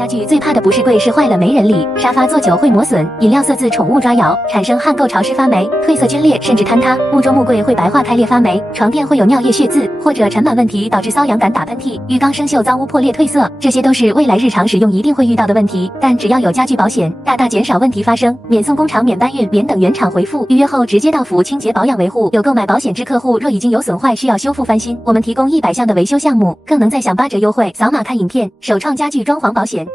家具最怕的不是柜是坏了没人理，沙发坐久会磨损，饮料色渍宠物抓咬，产生焊垢潮湿发霉，褪色皲裂甚至坍塌，木桌木柜会白化开裂发霉，床垫会有尿液血渍，或者尘螨问题导致瘙痒感打喷嚏，浴缸生锈脏污破裂褪色，这些都是未来日常使用一定会遇到的问题。但只要有家具保险，大大减少问题发生，免送工厂、免搬运、免等原厂回复，预约后直接到府清洁保养维护。有购买保险之客户，若已经有损坏需要修复翻新，我们提供100项的维修项目，更能再享8折优惠。扫码看影片，首创家具装潢保险。